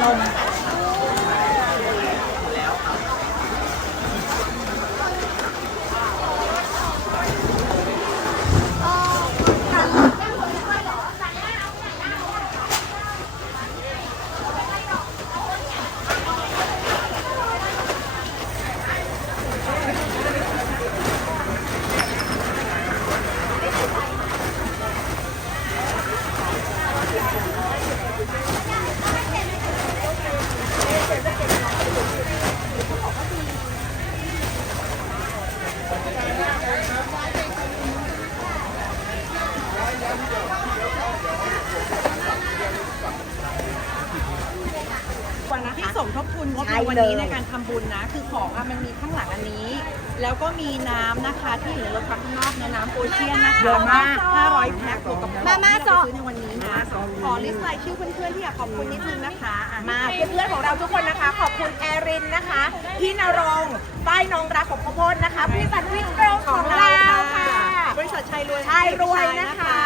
Mau? วันนี้ในการทำบุญนะ คือของอะมันมีข้างหลังอันนี้ แล้วก็มีน้ำนะคะที่อยู่ในรถคันข้างนอกเนอะน้ำโอเชียนนะคะเยอะมาก500แพ็คบวกกับของมามาที่จอซื้อในวันนี้นะขอลิสต์รายชื่อเพื่อนๆที่อยากขอบคุณนิดนึงนะคะอะมาเพื่อนๆของเราทุกคนนะคะ ขอบคุณแอรินนะคะ พี่นรงค์ป้ายน้องรักของข้าวโพดนะคะพี่สันวิทย์เกลของเราค่ะบริษัทชัยรวยชัยรวยนะคะ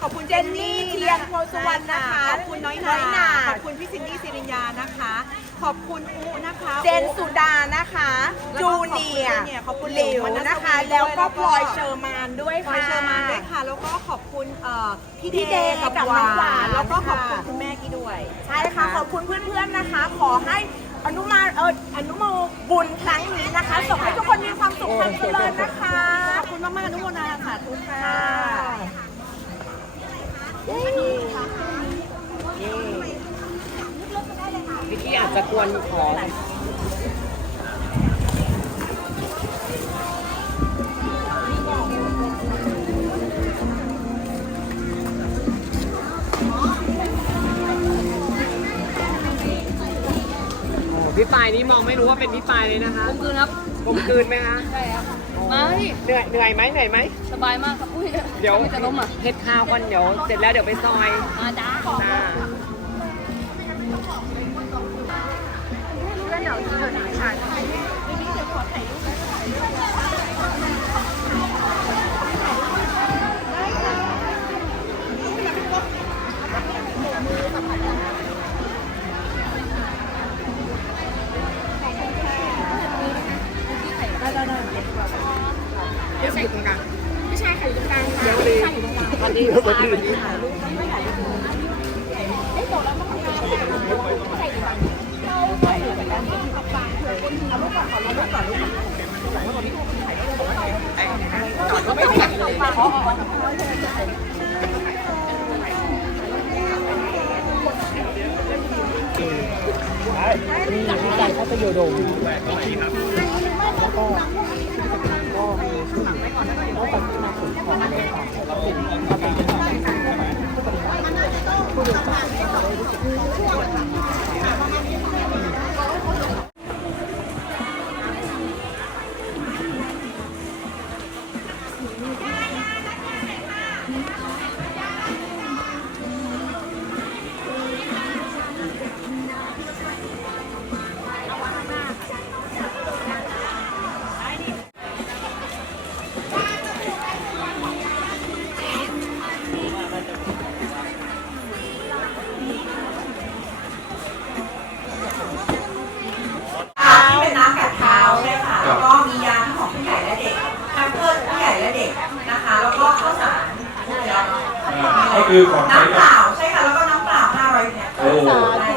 ขอบคุณเจนนี่เทียนโพสุวรรณนะคะ ขอบคุณน้อยน้อยหนานาขอบคุณพี่ซินดี้สิริญญานะคะ ขอบคุณอุนะคะเจนสุดานะคะแล้วก็จูเนียร์ขอบคุณหลิวนะคะ แล้วก็พลอยเชอร์มานด้วยพลอค่ะยเชอร์มานด้วยค่ะ แล้วก็ขอบคุณเอ่อพี่พี่เดเดย์กับกับหวาน้องหวานนแล้วก็ขอบคุณค่ะคุณแม่กี้ด้วย ใช่ค่ะ ขอบคุณเพื่อนๆนะคะ ขอให้อนุมาเอออนุโมบุญครั้งนี้นะคะส่งให้ทุกคนมีความสุขความเจริญนะคะ ขอบคุณมากๆอนุโมทนาค่ะทุกค่ะ วิกกี้อาจจะกวนขอ พี่ปายนี่มองไม่รู้ว่าเป็นพี่ปายเลยนะคะผมคืนครับกลมกลืนไหมคะใช่ครับมาพี่เหนื่อยเหนื่อยไหมเหนื่อยไหมสบายมากครับอุ้ยเดี๋ยวไม่จะล้มอะเฮ็ดข้าวก่อนเดี๋ยวเสร็จแล้วเดี๋ยวไปซอยมาจ้าอ่า นี่พี่ไก่เขาจะโยู่โดมแล้วก็ คือของใช้น้ำเปล่าใช่ค่ะแล้วก็น้ำเปล่า500แพ็คโอ้ใช่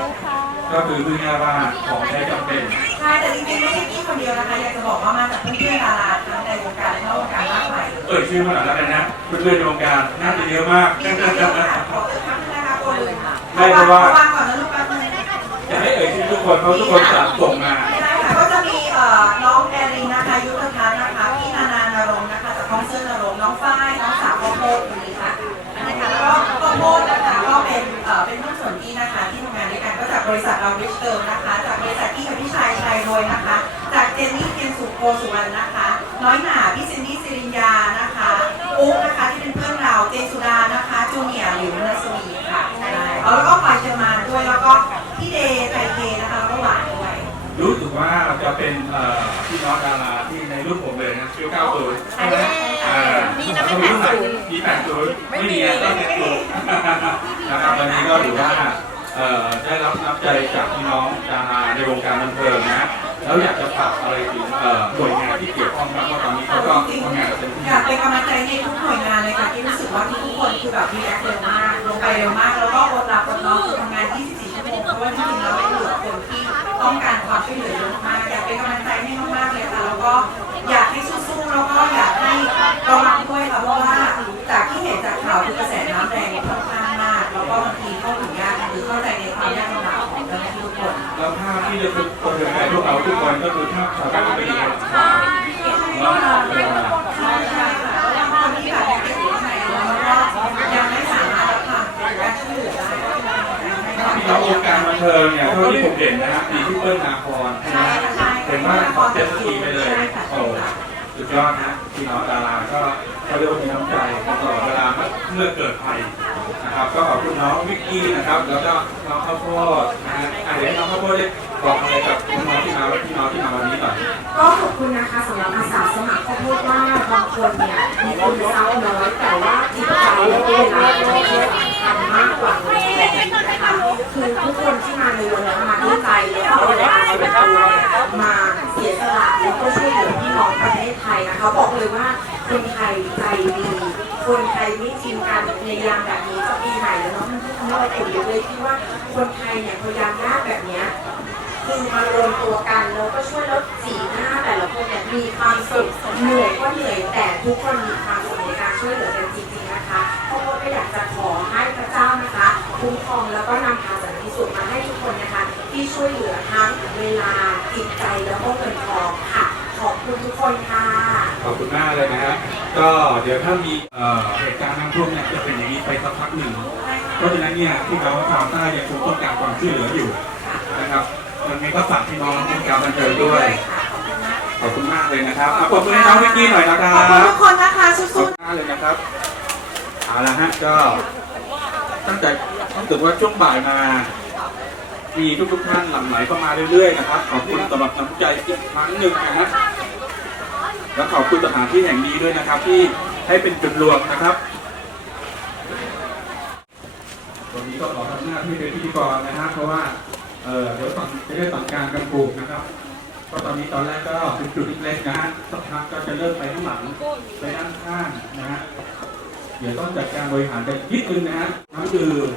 ก็คือพูดง่ายๆว่าของใช้จำเป็น ใช่แต่จริงๆไม่ใช่พี่คนเดียวนะคะอยากจะบอกว่ามาจากเพื่อนๆดาราทั้งในวงการและนอกวงการมากมายเลยเอ่ยชื่อมาหน่อยแล้วกันนะเพื่อนๆในวงการน่าจะเยอะมาก มีเยอะค่ะขอเกิดครั้งนึงนะคะคนเลยค่ะไม่เพราะว่า วางก่อนนะลูกแป๊บนึง จะให้เอ่ยชื่อทุกคนเพราะทุกคนสั่งส่งมา โพดนะคะก็เป็นเอ่อเป็นหุ้นส่วนที่นะคะที่ทำงานด้วยกันก็จากบริษัทเราริชเกิร์นะคะ จากบริษัทที่กับพี่ชายชัยรวยนะคะ จากเจนนี่เทียนสุโกสุวรรณนะคะ น้อยหนาพี่ซินดี้สิริญญานะคะอุ๊กนะคะที่เป็นเพื่อนเราเจนสุดานะคะจูเนียร์หลิวนัสวีค่ะใช่เอาแล้วก็ปลายเชอร์มานด้วยแล้วก็พี่เดย์ไทเทนะคะแล้วก็หวานด้วยรู้สึกว่าจะเป็นเอ่อพี่น้องดาราที่ในรุ่นผมเลยนะชื่อ90ใช่ไหมมี นะไม่แปดศูนย์มี80ไม่มีก็เจ็ดศูนย์นะครับวันนี้ก็ถือว่าเอ่อได้รับน้ำใจจากพี่น้องดาราในวงการบันเทิงนะ แล้วอยากจะฝากอะไรถึงเอ่อหน่วยงานที่เกี่ยวข้องบ้างว่าตอนนี้เขาก็ทำงานกันเต็มที่อยากเป็นกำลังใจให้ทุกหน่วยงานเลยค่ะที่รู้สึกว่าทุกคนคือแบบรีแอคเร็วมากลงไปเร็วมาก แล้วก็อดหลับอดนอนคือทำงาน 24 ชั่วโมงเพราะว่าจริงๆแล้วไม่เหลือคนที่ต้องการความช่วยเหลือเยอะมากอยากเป็นกำลังใจให้มากๆเลยค่ะแล้วก็อยากให้สู้ๆแล้วก็อยาก ข่าวคือกระแสน้ำแรงเนี่ยค่อนข้างมาก แล้วก็บางทีเข้าถึงยากหรือเข้าใจในความยากลำบากของเจ้าหน้าที่ทุกคนแล้วภาพที่จะคือตัวเธอใจพวกเราทุกคนก็คือภาพชาวบ้านเป็นยังไงใช่ค่ะแล้วบางคนที่แบบยังติดอยู่ข้างในแล้วก็ยังไม่สามารถรับฟังและช่วยเหลือได้พี่น้องวงการบันเทิงเนี่ยเท่าที่ผมเห็นนะฮะมีที่เปิ้ลนาครใช่ไหมฮะเห็นว่าขอเจ็ดสกีไปเลยโอ้ สุดยอดนะพี่น้องดาราก็เขาเรียกว่ามีน้ำใจตลอดเวลาเมื่อเกิดภัยนะครับ ก็ขอบคุณน้องวิกกี้นะครับ แล้วก็น้องข้าวโพดนะฮะอะเดี๋ยวให้น้องข้าวโพดได้บอกอะไรกับน้องที่มาพี่น้องที่มาวันนี้หน่อยก็ขอบคุณนะคะสำหรับอาสาสมัครเขาพูดว่าบางคนเนี่ยมีคุณทรัพย์น้อยแต่ว่าจิตใจและเวลาเขาทำมากกว่า คือทุกคนที่มาในวันนี้มาด้วยใจแล้วก็ได้มาเสียสละแล้วก็ช่วยเหลือพี่น้องประเทศไทยนะคะบอกเลยว่าคนไทยใจดีคนไทยไม่ทิ้งกันในยามแบบนี้จะปีใหม่แล้วเนาะมันทุกคนเราเห็นเลยที่ว่าคนไทยเนี่ยพยายามยากแบบเนี้ยคือมารวมตัวกันแล้วก็ช่วยลดสีหน้าแต่ละคนเนี่ยมีความสุขเหนื่อยก็เหนื่อยแต่ทุกคนมีความสุขในการช่วยเหลือกันจริงๆนะคะเพราะว่าก็อยากจะขอ ที่ช่วยเหลือทั้งเวลาจิตใจแล้วก็เงินทองค่ะ ขอบคุณทุกคนค่ะ ขอบคุณมากเลยนะฮะก็เดี๋ยวถ้ามีเอ่อเหตุการณ์น้ำท่วมเนี่ยจะเป็นอย่างนี้ไปสักพักหนึ่ง เพราะฉะนั้นเนี่ยพี่น้องชาวใต้ยังคงต้องการความช่วยเหลืออยู่นะครับมันมีก็ฝากพี่น้องวงการบันเทิงด้วย ขอบคุณมากเลยนะครับอะปรบมือให้น้องวิกกี้หน่อยนะครัขอบคุณบ ทุกคนนะคะสู้ขอบคุณมากเลยนะครับเอาละฮะก็ตั้งแต่ตั้งแต่ว่าช่วงบ่ายมา มีทุกๆท่านหลั่งไหลเข้ามาเรื่อยๆนะครับ ขอบคุณสำหรับน้ำใจอีกครั้งหนึ่งนะฮะและขอบคุณสถานที่แห่งนี้ด้วยนะครับ ที่ให้เป็นจุดรวมนะครับวันนี้ก็ขอทำหน้าที่เป็นพิธีกรนะฮะเพราะว่าเออเดี๋ยวตอนจะได้สั่งการกันปลูกนะครับก็ตอนนี้ตอนแรกก็เป็นจุดเล็กๆนะฮะสักพักก็จะเริ่มไปข้างหลังไปด้านข้างนะฮะเดี๋ยวต้องจัดการบริหารกันนิดนึงนะฮะน้ำดื่ม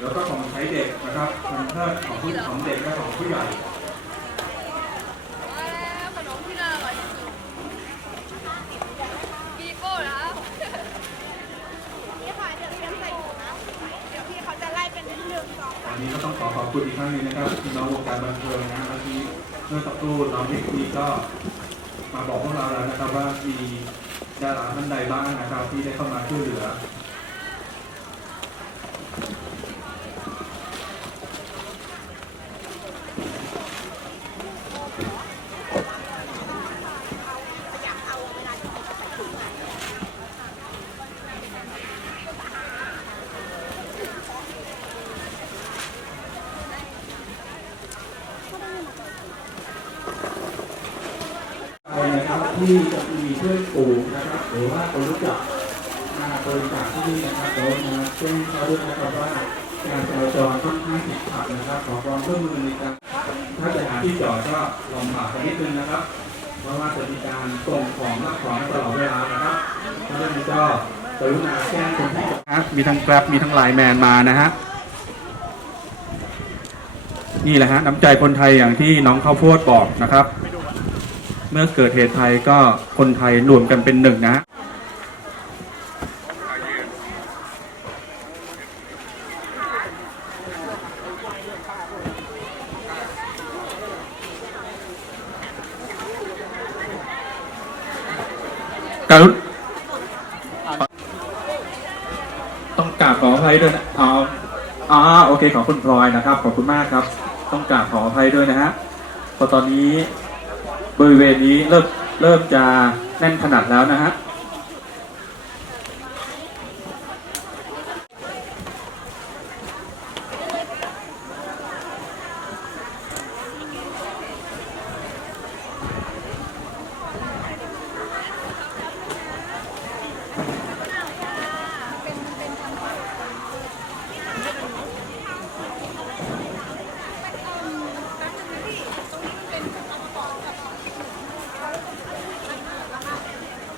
แล้วก็ของใช้เด็กนะครับของเพิ่มของผู้ของเด็กและของผู้ใหญ่ขนมที่น่าอร่อยที่สุดปีโป้นะวันนี้ก็ต้องขอขอบคุณอีกครั้งหนึงนะครับพี่น้องวงการบันเทิงนะเมื่อกี้เมื่อสักครู่น้องพิกซี่ก็มาบอกพวกเราแล้วนะครับว่ามีดาราท่านใดบ้างนะครับ ที่ได้เข้ามาช่วยเหลือ คน นะครับที่จะมีเพื่อนฝูงนะครับหรือว่าคนรู้จักมาบริจาคที่นี่นะครับโดยมาแจ้งเขาด้วยนะครับว่าการจราจรค่อนข้างติดขัดนะครับ ขอความร่วมมือในการถ้าจะหาที่จอดก็ลองผ่ากันนิดนึงนะครับ เพราะว่าจะมีการส่งของรับของตลอดเวลานะครับเพราะฉะนั้นก็กรุณาแจ้งคนที่มีทั้งแกร็บมีทั้งไลน์แมนมานะฮะนี่แหละฮะน้ำใจคนไทยอย่างที่น้องข้าวโพดบอกนะครับ เมื่อเกิดเหตุภัยก็คนไทยรวมกันเป็นหนึ่งนะการต้องกราบขออภัยด้วยนะอ๋ออ๋อโอเค ขอบคุณพลอยนะครับ ขอบคุณมากครับ ต้องกราบขออภัยด้วยนะฮะเพอตอนนี้ บริเวณนี้เริ่มเริ่มจะแน่นขนาดแล้วนะฮะ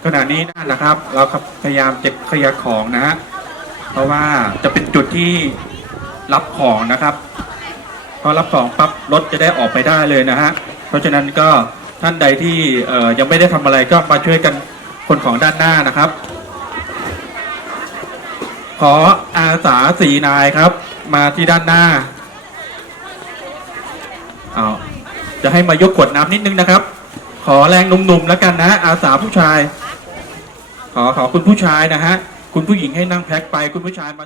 ขณะนี้นะครับ เราพยายามเก็บขยะของนะฮะเพราะว่าจะเป็นจุดที่รับของนะครับพอรับของปั๊บรถจะได้ออกไปได้เลยนะฮะเพราะฉะนั้นก็ท่านใดที่เอ่อยังไม่ได้ทำอะไรก็มาช่วยกันคนของด้านหน้านะครับ ขออาสาสีนายครับ มาที่ด้านหน้าเอาจะให้มายกขวดน้ำนิดนึงนะครับ ขอแรงหนุ่มๆแล้วกันนะ อาสาผู้ชาย ขอขอคุณผู้ชายนะฮะ คุณผู้หญิงให้นั่งแพ็คไปคุณผู้ชายมา